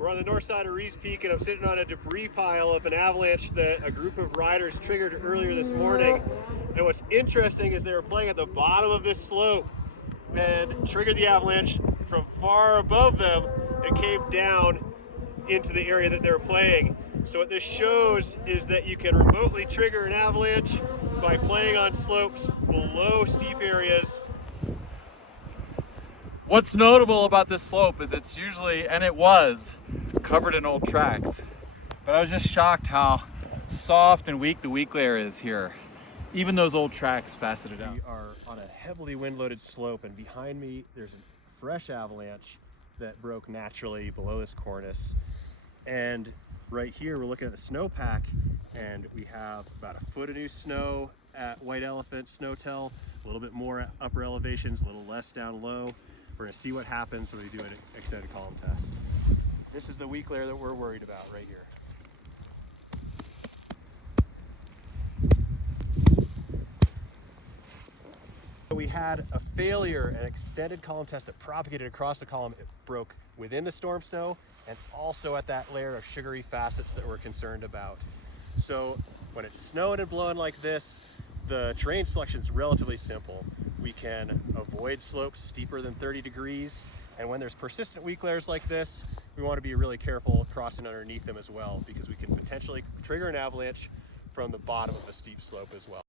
We're on the north side of Reese Peak, and I'm sitting on a debris pile of an avalanche that a group of riders triggered earlier this morning. And what's interesting is they were playing at the bottom of this slope and triggered the avalanche from far above them and came down into the area that they were playing. So what this shows is that you can remotely trigger an avalanche by playing on slopes below steep areas. What's notable about this slope is it's usually, and it was, covered in old tracks. But I was just shocked how soft and weak the weak layer is here. Even those old tracks faceted out. We are on a heavily wind-loaded slope, and behind me there's a fresh avalanche that broke naturally below this cornice. And right here we're looking at the snowpack, and we have about a foot of new snow at White Elephant Snowtell, a little bit more at upper elevations, a little less down low. We're going to see what happens when we do an extended column test. This is the weak layer that we're worried about right here. We had a failure, an extended column test that propagated across the column. It broke within the storm snow and also at that layer of sugary facets that we're concerned about. So when it's snowing and blowing like this, the terrain selection is relatively simple. We can avoid slopes steeper than 30 degrees, and when there's persistent weak layers like this, we want to be really careful crossing underneath them as well, because we can potentially trigger an avalanche from the bottom of a steep slope as well.